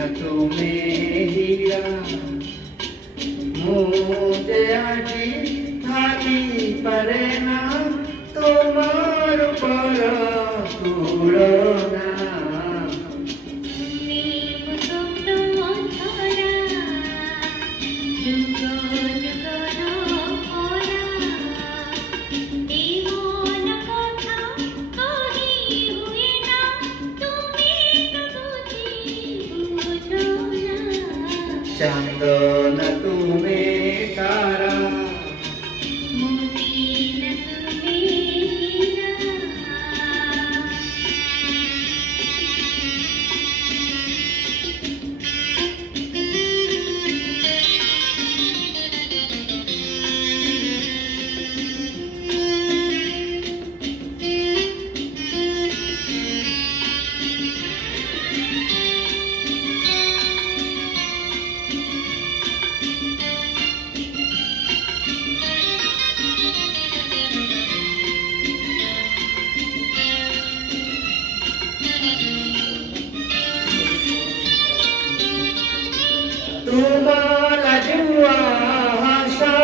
না তুমি হীরা মুঝে আজি থাকি পারে না তোমার উপর তুলনা চাঁদন তুমি তারা তোমার জুয়া হাসা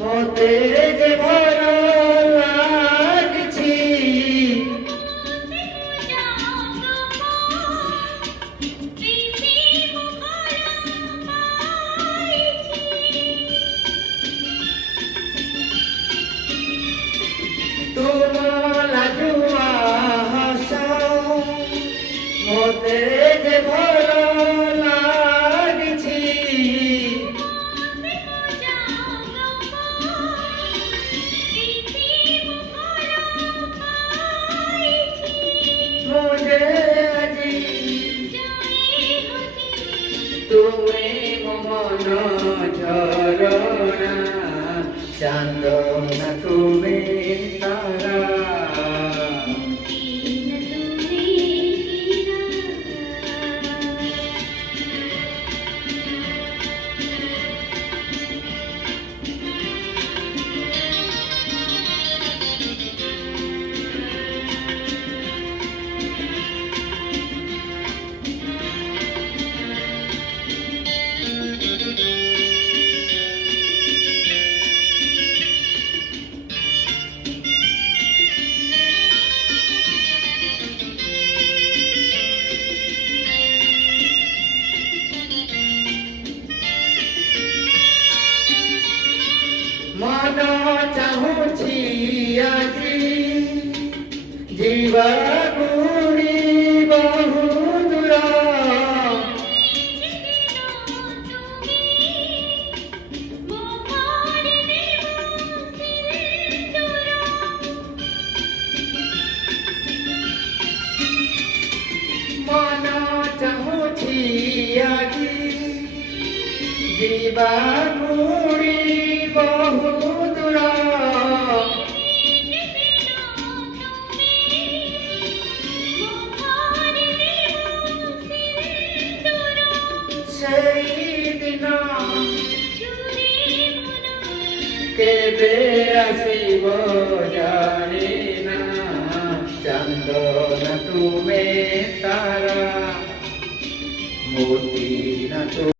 মতে যে ভালো লাগছি তোমার জুয়া হাসা মতে যে ভালো मुझे अजी तुम्हें मन झरना चांदना तुम्हें तारा मन चाहूची आजी जीवा गुणी बहुदूरा मन चाहूची आजी जीवा गुणी बहुदूरा সেই দিন কেবে আসিব জানি না চান্দনা তুমি তারা মোতি না